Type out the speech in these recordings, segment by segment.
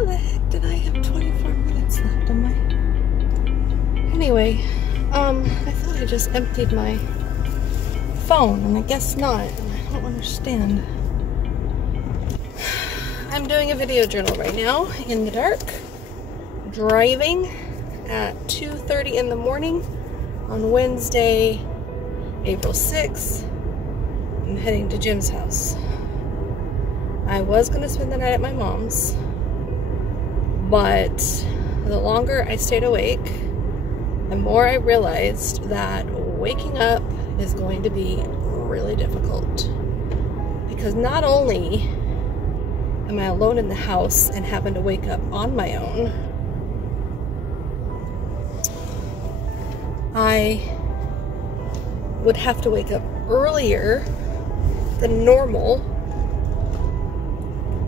How the heck did I have 24 minutes left on my... Anyway, I thought I just emptied my phone, and I guess not, and I don't understand. I'm doing a video journal right now in the dark, driving at 2:30 in the morning on Wednesday, April 6th. I'm heading to Jim's house. I was going to spend the night at my mom's, but the longer I stayed awake, the more I realized that waking up is going to be really difficult. Because not only am I alone in the house and having to wake up on my own, I would have to wake up earlier than normal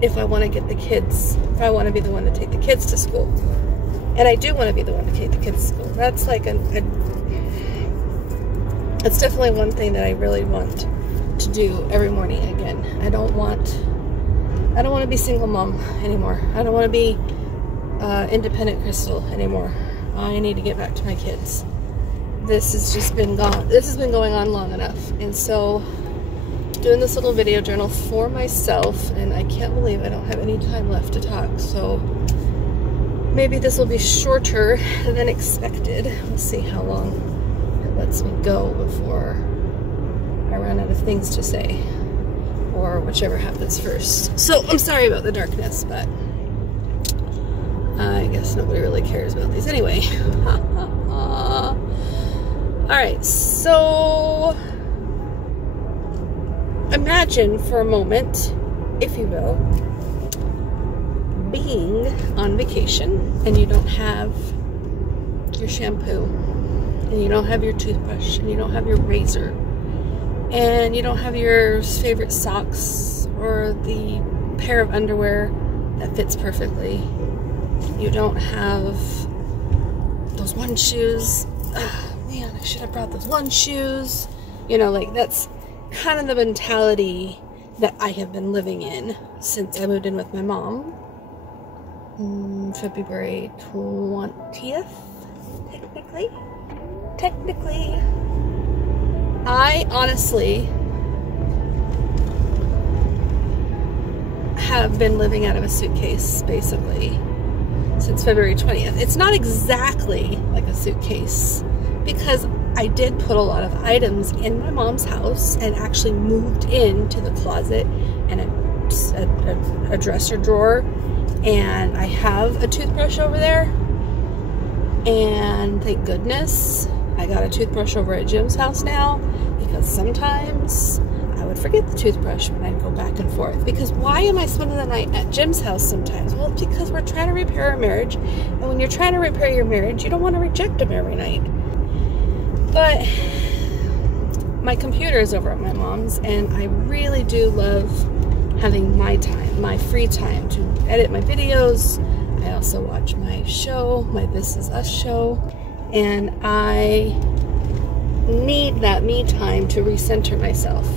if I want to get the kids, if I want to be the one to take the kids to school. And I do want to be the one to take the kids to school. That's like it's definitely one thing that I really want to do every morning again. I don't want to be single mom anymore. I don't want to be independent Crystal anymore. I need to get back to my kids. This has been going on long enough. And so doing this little video journal for myself, and I can't believe I don't have any time left to talk. So maybe this will be shorter than expected. We'll see how long it lets me go before I run out of things to say, or whichever happens first. So I'm sorry about the darkness, but I guess nobody really cares about these anyway. Alright, so imagine for a moment, if you will, being on vacation and you don't have your shampoo, and you don't have your toothbrush, and you don't have your razor, and you don't have your favorite socks or the pair of underwear that fits perfectly. You don't have those one shoes. Oh, man, I should have brought those one shoes. You know, like, that's kind of the mentality that I have been living in since I moved in with my mom. February 20th, technically. I honestly have been living out of a suitcase, basically, since February 20th. It's not exactly like a suitcase, because I did put a lot of items in my mom's house and actually moved into the closet and a dresser drawer, and I have a toothbrush over there, and thank goodness I got a toothbrush over at Jim's house now, because sometimes I would forget the toothbrush when I'd go back and forth. Because why am I spending the night at Jim's house sometimes? Well, it's because we're trying to repair our marriage, and when you're trying to repair your marriage, you don't want to reject him every night. But my computer is over at my mom's, and I really do love having my time, my free time, to edit my videos. I also watch my show, my This Is Us show, and I need that me time to recenter myself.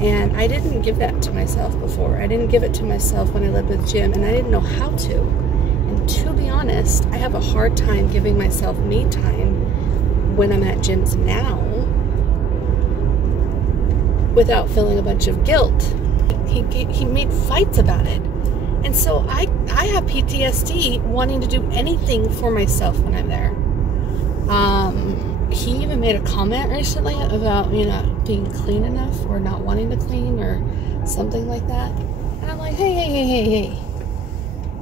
And I didn't give that to myself before. I didn't give it to myself when I lived with Jim, and I didn't know how to. And to be honest, I have a hard time giving myself me time when I'm at Jim's now without feeling a bunch of guilt. He made fights about it. And so I have PTSD wanting to do anything for myself when I'm there. He even made a comment recently about me not being clean enough, or not wanting to clean, or something like that. And I'm like, hey.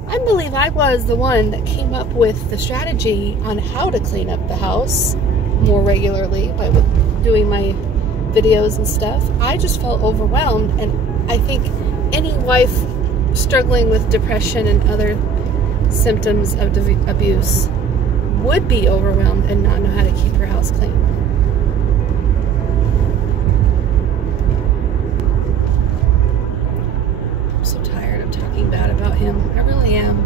I believe I was the one that came up with the strategy on how to clean up the house more regularly by doing my videos and stuff. I just felt overwhelmed, and I think any wife struggling with depression and other symptoms of abuse would be overwhelmed and not know how to keep her house clean. I'm so tired of talking bad about him. I really am.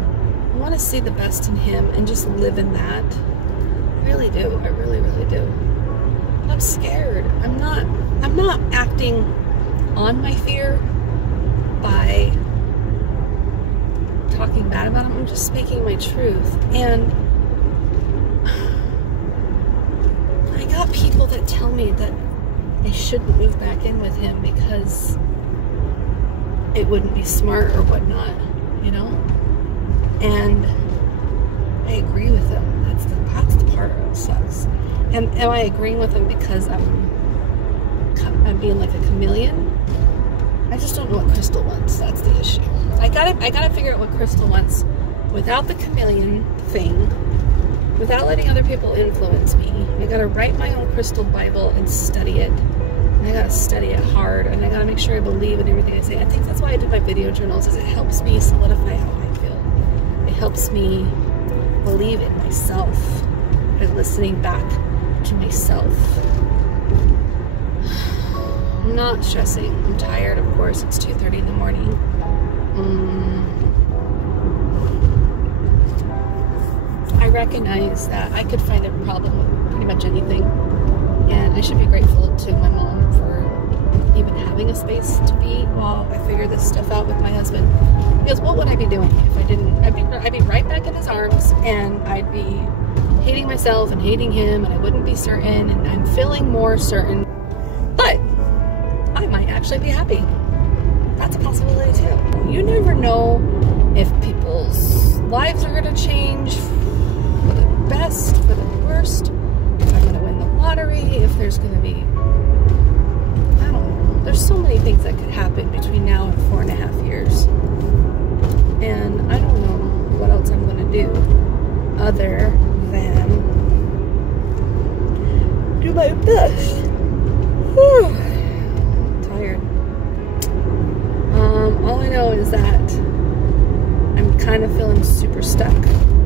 I want to see the best in him and just live in that. I really do. I really, really do. I'm scared. I'm not acting on my fear by talking bad about him. I'm just speaking my truth. And I got people that tell me that I shouldn't move back in with him because it wouldn't be smart or whatnot, you know? And I agree with them. That's the part that sucks. And am I agreeing with them because I'm being like a chameleon? I just don't know what Crystal wants. That's the issue. I gotta figure out what Crystal wants without the chameleon thing, without letting other people influence me. I gotta write my own Crystal Bible and study it. And I gotta study it hard, and I gotta make sure I believe in everything I say. I think that's why I did my video journals, is it helps me solidify how I feel. It helps me believe in myself by listening back to myself. I'm not stressing. I'm tired, of course. It's 2:30 in the morning. I recognize that I could find a problem with pretty much anything, and I should be grateful to my mom for even having a space to be while I figure this stuff out with my husband. Because what would I be doing if I didn't? I'd be right back in his arms, and I'd be hating myself and hating him, and I wouldn't be certain, and I'm feeling more certain. But I might actually be happy. That's a possibility too. You never know if people's lives are going to change for the best, for the worst, if I'm going to win the lottery, if there's going to be, I don't know. There's so many things that could happen between now and 4.5 years. And I don't know what else I'm going to do other than do my best. Whew. Tired. All I know is that I'm kind of feeling super stuck,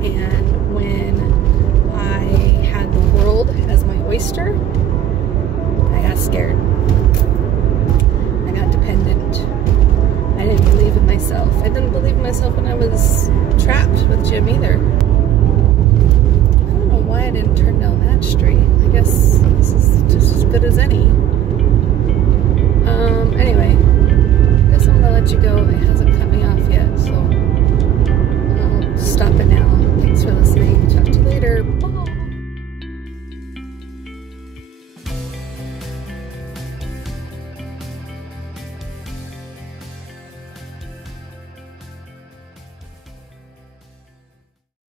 and when I had the world as my oyster, I got scared. I got dependent. I didn't believe in myself. I didn't believe in myself when I was trapped with Jim either. I don't know why I didn't turn down that street. I guess this is just as good as any.